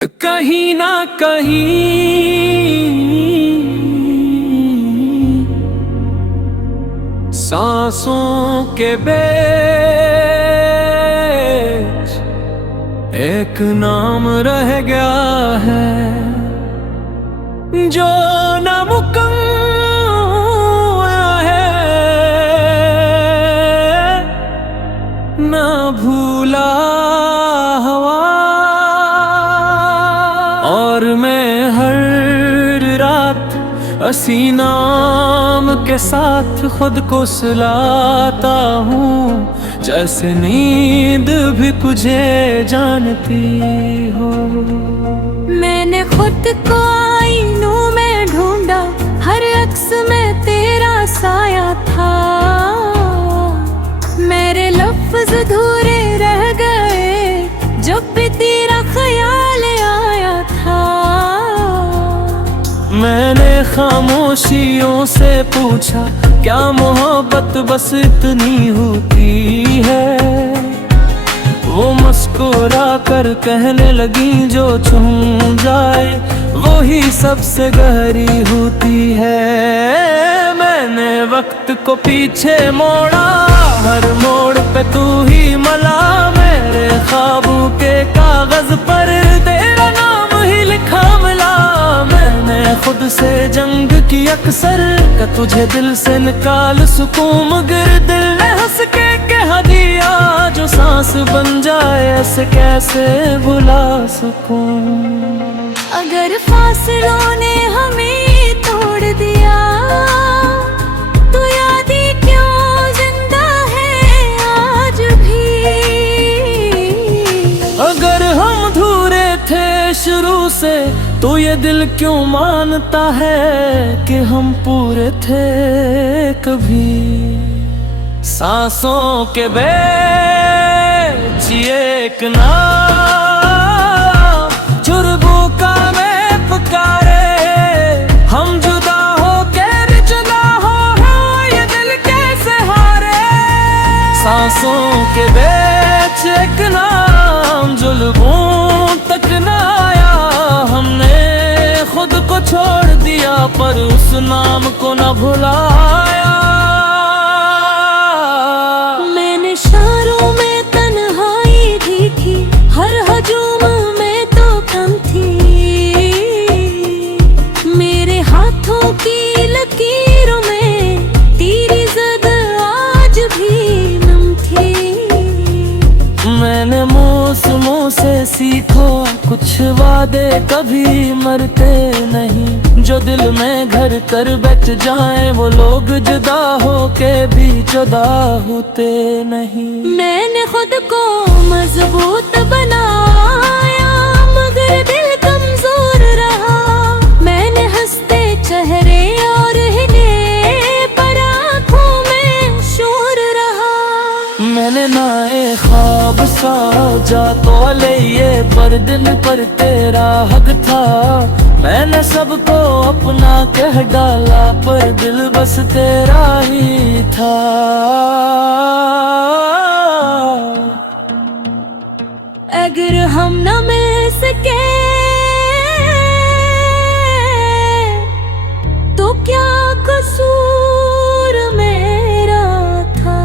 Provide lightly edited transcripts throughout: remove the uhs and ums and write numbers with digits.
कहीं ना कहीं सांसों के बीच एक नाम रह गया है जो नामुमकिन है ना भूला हवा। और मैं हर रात हसी नाम के साथ खुद को सुलाता हूँ, जैसे नींद भी तुझे जानती हो। मैंने खुद को आईनों में ढूंढा, हर अक्स में तेरा साया था। मेरे लफ्ज अधूरे रह गए जब भी तेरा ख्याल आया था। मैंने खामोशियों से पूछा, क्या मोहब्बत बस इतनी होती है? वो मुस्कुरा कर कहने लगी, जो छू जाए वही सबसे गहरी होती है। मैंने वक्त को पीछे मोड़ा, हर मोड़ पे तू ही मला। मेरे ख्वाबों के कागज पर तेरा नाम ही लिखा मिला। मैंने खुद से जंग की अक्सर, कि तुझे दिल से निकाल सुकून, मगर दिल ने हंस के कह दिया, जो सांस बन जाए ऐसे कैसे भुला सकूं। अगर फासलों ने हमें तोड़ दिया तो यादें क्यों जिंदा है आज भी। अगर हम अधूरे थे शुरू से, तो ये दिल क्यों मानता है कि हम पूरे थे कभी। सांसों के बीच एक नाम जुर्बू का में पुकारे। हम जुदा हो के जुदा हो ये दिल कैसे हारे। सांसों के बीच एक नाम जुल्फों तक न आया। हमने खुद को छोड़ दिया पर उस नाम को न भुलाया। मैंने शारों में तन्हाई देखी, हर हजूम में तो कम थी। मेरे हाथों की लकीरों में तेरी ज़द आज भी नम थी। मैंने मौसमों से सीखो, कुछ वादे कभी मरते नहीं। जो दिल में घर कर बैठ जाए, वो लोग जुदा हो के भी जुदा होते नहीं। मैंने खुद को मजबूत बनाया, मगर दिल कमजोर रहा। मैंने हंसते चेहरे और हिले, पर आँखों में शोर रहा। मैंने नाए ख्वाब साजा तो ले ये, पर दिल पर तेरा हक था। मैंने सबको अपना कह डाला, पर दिल बस तेरा ही था। अगर हम न मिल सके तो क्या कसूर मेरा था।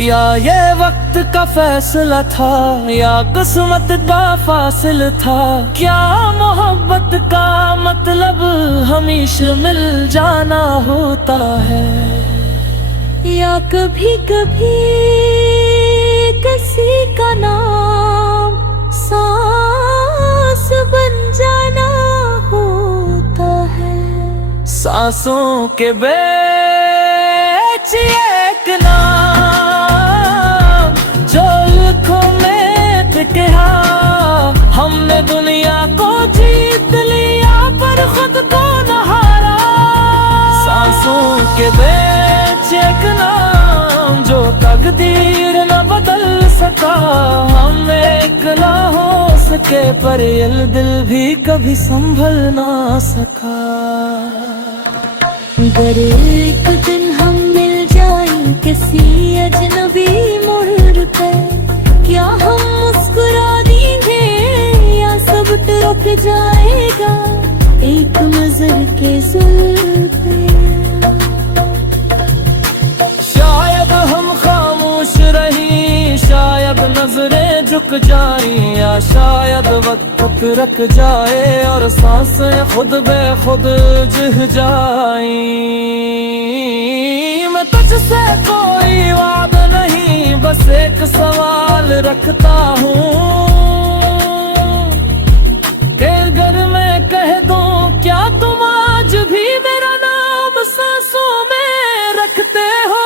या ये वक्त का फैसला था, या किस्मत का फासिल था। क्या मोहब्बत का मतलब हमेशा मिल जाना होता है, या कभी कभी किसी का नाम सांस बन जाना होता है। सांसों के बीच एक नाम जो लिखों में टिका। हमने दुनिया को जीत लिया पर खुद को न हारा। सांसों के बीच एक नाम जो तकदीर न बदल सका। हम एक ना हो सके पर ये दिल भी कभी संभल ना सका। अगर एक दिन हम मिल जाएं किसी अजनबी मोड़ पे, क्या हम मुस्कुरा देंगे या सब जुल्फे। शायद हम खामोश रही, शायद नजरें झुक जाई, या शायद वक्त रक जाए और सांसें खुद बेखुद जिह जाई। मैं तुझसे कोई वादा नहीं, बस एक सवाल रखता हूँ कि अगर मैं कह दूं क्या तुम आज भी मेरा नाम सांसों में रखते हो।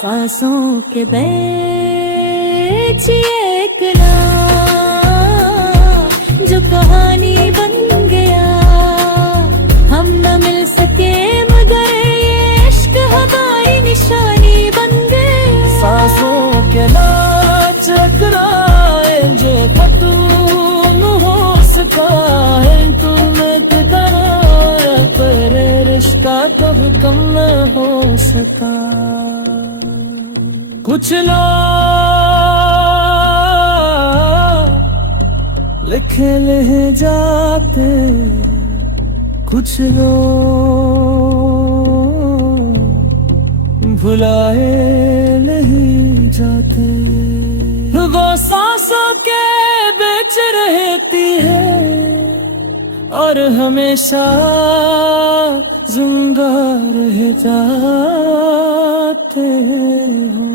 सांसों के बीच एक नाम जो कहानी बन गया, हम न मिल सके मगर ये इश्क हमारी निशानी बन गया। सांसों के नाच टकराए जो खत्म हो सका है, तुम्हें किधर पर रिश्ता कब कम न हो सका। कुछ लोग लिखे ले जाते, कुछ लोग भुलाए नहीं जाते। वो सांसों के बीच रहती है और हमेशा जिंदा रह जाते हो।